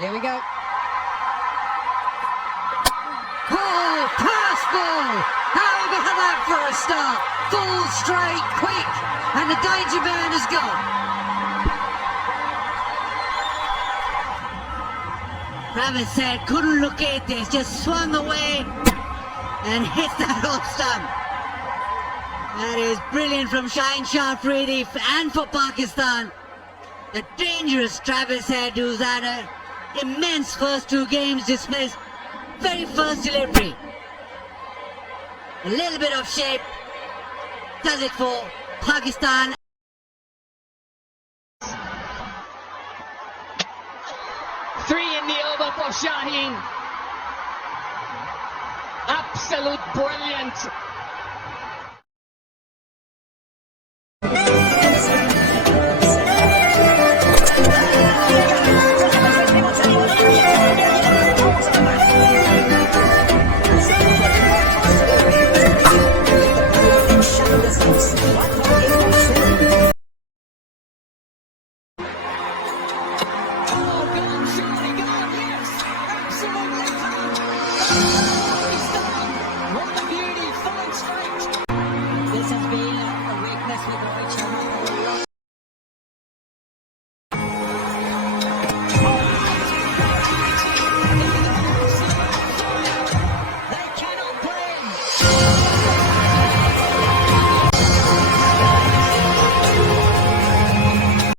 Here we go. Oh, pass ball! How about that for a start? Full, straight, quick, and the danger man has gone. Travis said, couldn't look at this, just swung away and hit that off stump. That is brilliant from Shaheen Shah Afridi and for Pakistan. The dangerous Travis Head, who's had an immense first 2 games dismissed. Very first delivery. A little bit of shape does it for Pakistan. 3 in the over for Shaheen. Absolute brilliant